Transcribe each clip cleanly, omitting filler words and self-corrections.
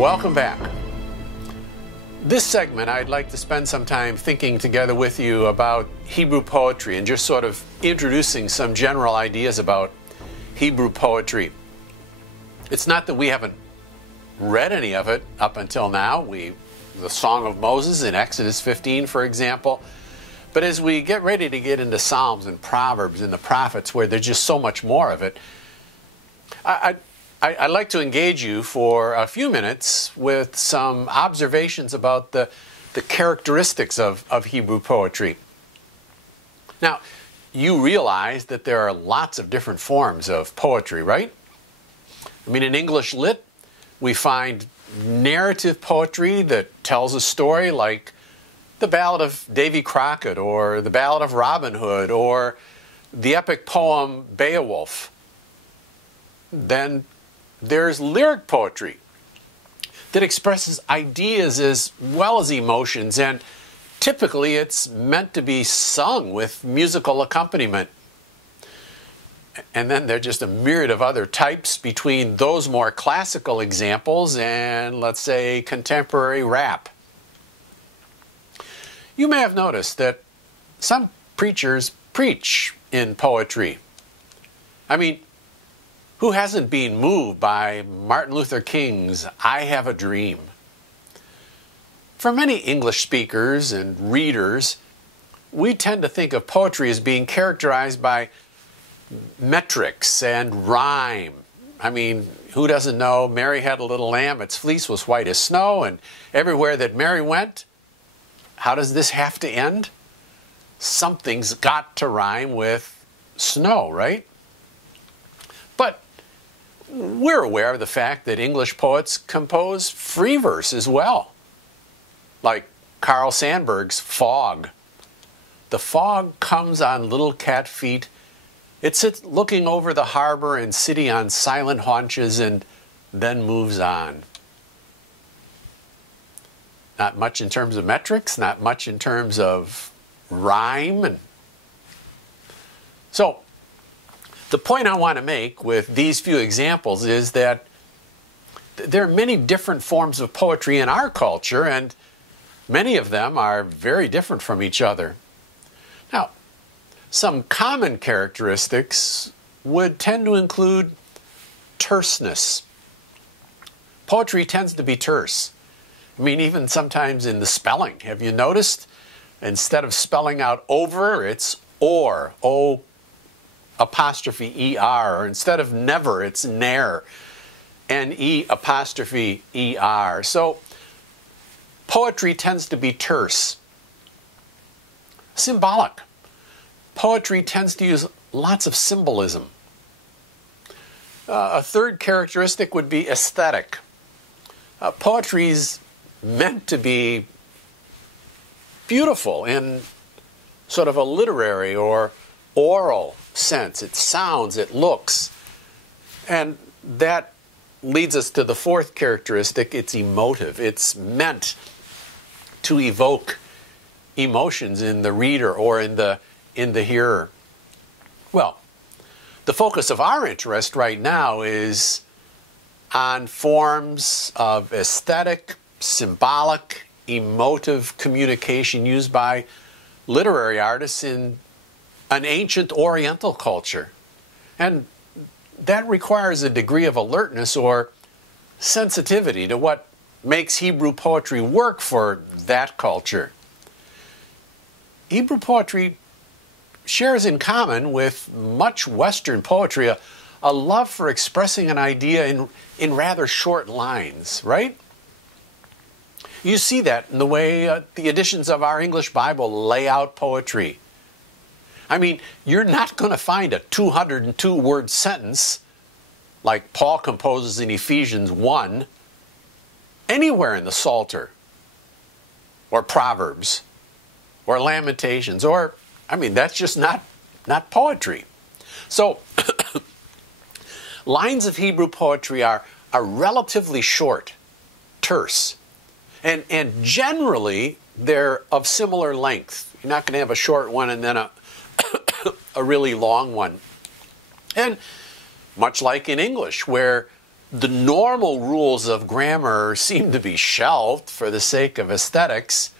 Welcome back. This segment, I'd like to spend some time thinking together with you about Hebrew poetry and just sort of introducing some general ideas about Hebrew poetry. It's not that we haven't read any of it up until now. The Song of Moses in Exodus 15, for example. But as we get ready to get into Psalms and Proverbs and the prophets, where there's just so much more of it, I'd like to engage you for a few minutes with some observations about the characteristics of Hebrew poetry. Now, you realize that there are lots of different forms of poetry, right? I mean, in English Lit, we find narrative poetry that tells a story like the Ballad of Davy Crockett or the Ballad of Robin Hood or the epic poem Beowulf. Then there's lyric poetry that expresses ideas as well as emotions, and typically it's meant to be sung with musical accompaniment. And then there's just a myriad of other types between those more classical examples and, let's say, contemporary rap. You may have noticed that some preachers preach in poetry. I mean, who hasn't been moved by Martin Luther King's I Have a Dream? For many English speakers and readers, we tend to think of poetry as being characterized by metrics and rhyme. I mean, who doesn't know Mary had a little lamb, its fleece was white as snow, and everywhere that Mary went, how does this have to end? Something's got to rhyme with snow, right? But we're aware of the fact that English poets compose free verse as well, like Carl Sandburg's Fog. The fog comes on little cat feet. It sits looking over the harbor and city on silent haunches and then moves on. Not much in terms of metrics, not much in terms of rhyme. So, the point I want to make with these few examples is that there are many different forms of poetry in our culture, and many of them are very different from each other. Now, some common characteristics would tend to include terseness. Poetry tends to be terse. I mean, even sometimes in the spelling. Have you noticed? Instead of spelling out over, it's or, O apostrophe ER, or instead of never, it's ne'er, N-E apostrophe E-R. So, poetry tends to be terse. Symbolic. Poetry tends to use lots of symbolism. A third characteristic would be aesthetic. Poetry's meant to be beautiful in sort of a literary or oral sense. It sounds, it looks. And that leads us to the fourth characteristic. It's emotive. It's meant to evoke emotions in the reader or in the hearer. Well, the focus of our interest right now is on forms of aesthetic, symbolic, emotive communication used by literary artists in an ancient Oriental culture. And that requires a degree of alertness or sensitivity to what makes Hebrew poetry work for that culture. Hebrew poetry shares in common with much Western poetry a love for expressing an idea in rather short lines, right? You see that in the way the editions of our English Bible lay out poetry. I mean, you're not going to find a 202-word sentence like Paul composes in Ephesians 1 anywhere in the Psalter or Proverbs or Lamentations, or, I mean, that's just not poetry. So, lines of Hebrew poetry are relatively short, terse, and generally they're of similar length. You're not going to have a short one and then a really long one. And much like in English, where the normal rules of grammar seem to be shelved for the sake of aesthetics.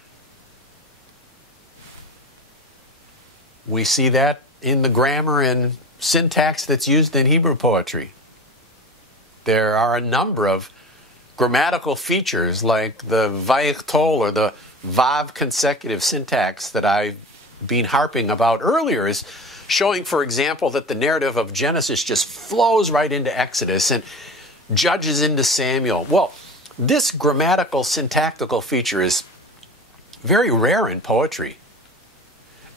We see that in the grammar and syntax that's used in Hebrew poetry. There are a number of grammatical features like the VIFT or the Vav consecutive syntax that I've been harping about earlier, is showing, for example, that the narrative of Genesis just flows right into Exodus and Judges into Samuel. Well, this grammatical syntactical feature is very rare in poetry,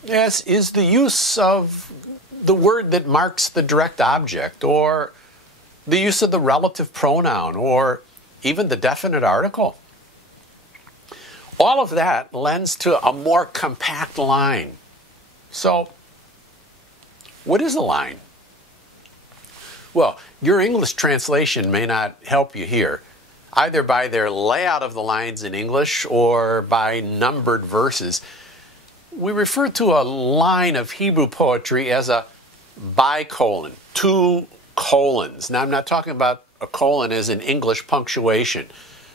as is the use of the word that marks the direct object, or the use of the relative pronoun, or even the definite article. All of that lends to a more compact line. So, what is a line? Well, your English translation may not help you here, either by their layout of the lines in English or by numbered verses. We refer to a line of Hebrew poetry as a bicolon, 2 colons. Now, I'm not talking about a colon as in English punctuation,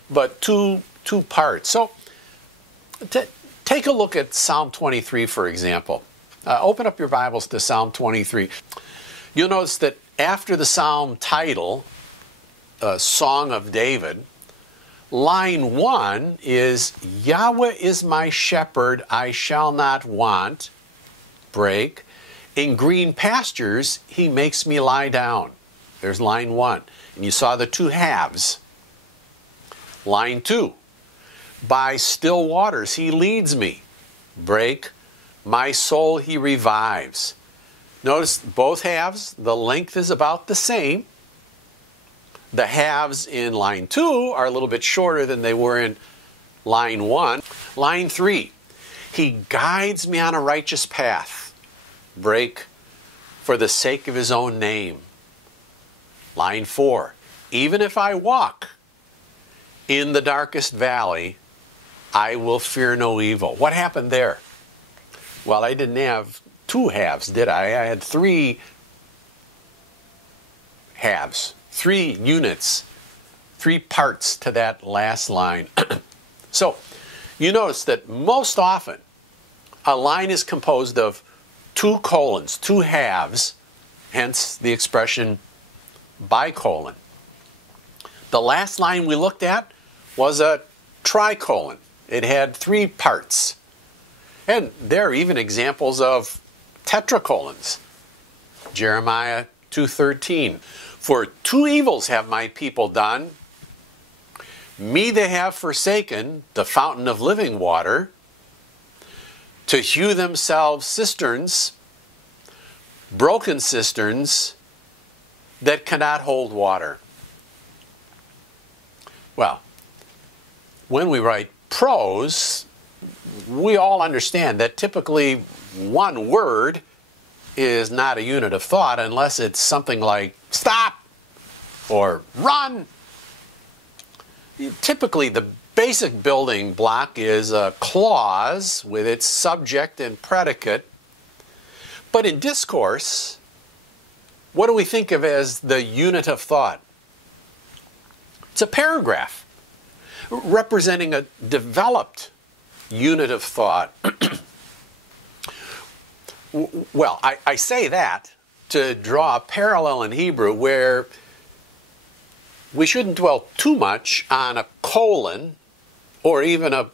but two parts. So, take a look at Psalm 23, for example. Open up your Bibles to Psalm 23. You'll notice that after the psalm title, Song of David, line 1 is, Yahweh is my shepherd, I shall not want, break. In green pastures, he makes me lie down. There's line 1. And you saw the 2 halves. Line 2. By still waters he leads me. Break. My soul he revives. Notice both halves, the length is about the same. The halves in line 2 are a little bit shorter than they were in line 1. Line 3. He guides me on a righteous path. Break. For the sake of his own name. Line 4. Even if I walk in the darkest valley, I will fear no evil. What happened there? Well, I didn't have 2 halves, did I? I had 3 halves, 3 units, 3 parts to that last line. So, you notice that most often a line is composed of 2 colons, 2 halves, hence the expression bicolon. The last line we looked at was a tricolon. It had 3 parts. And there are even examples of tetracolons. Jeremiah 2:13. For 2 evils have my people done. Me they have forsaken, the fountain of living water, to hew themselves cisterns, broken cisterns that cannot hold water. Well, when we write prose, we all understand that typically one word is not a unit of thought unless it's something like stop or run. Typically the basic building block is a clause with its subject and predicate. But in discourse, what do we think of as the unit of thought? It's a paragraph representing a developed unit of thought. Well, I say that to draw a parallel in Hebrew where we shouldn't dwell too much on a colon or even a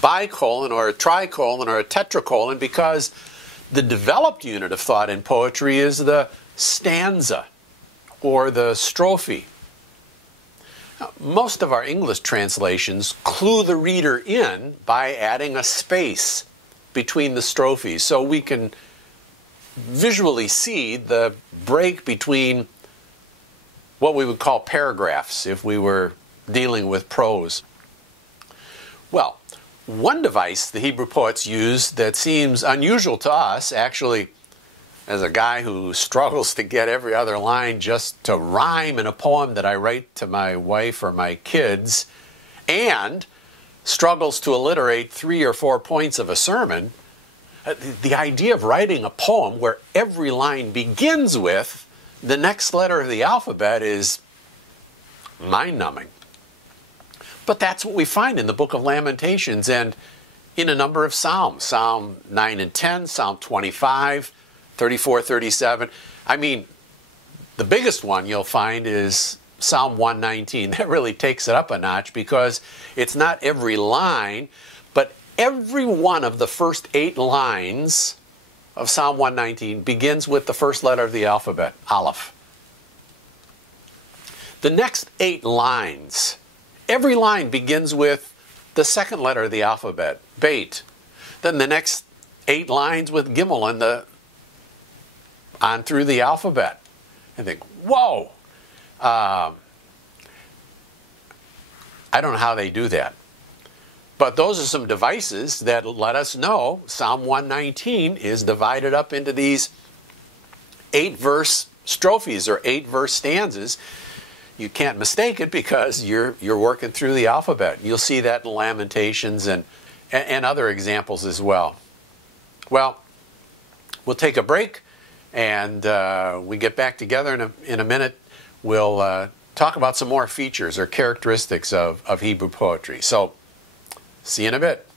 bicolon or a tricolon or a tetracolon, because the developed unit of thought in poetry is the stanza or the strophe. Now, most of our English translations clue the reader in by adding a space between the strophes, so we can visually see the break between what we would call paragraphs if we were dealing with prose. Well, one device the Hebrew poets use that seems unusual to us, actually, as a guy who struggles to get every other line just to rhyme in a poem that I write to my wife or my kids, and struggles to alliterate 3 or 4 points of a sermon, the idea of writing a poem where every line begins with the next letter of the alphabet is mind-numbing. But that's what we find in the book of Lamentations and in a number of Psalms. Psalm 9 and 10, Psalm 25, 34, 37. I mean, the biggest one you'll find is Psalm 119. That really takes it up a notch because it's not every line, but every one of the first 8 lines of Psalm 119 begins with the first letter of the alphabet, Aleph. The next 8 lines, every line begins with the second letter of the alphabet, Beit. Then the next 8 lines with Gimel and on through the alphabet. I think, whoa! I don't know how they do that. But those are some devices that let us know Psalm 119 is divided up into these 8-verse strophes or 8-verse stanzas. You can't mistake it because you're working through the alphabet. You'll see that in Lamentations and other examples as well. Well, we'll take a break, and we get back together in a minute. We'll talk about some more features or characteristics of Hebrew poetry. So, see you in a bit.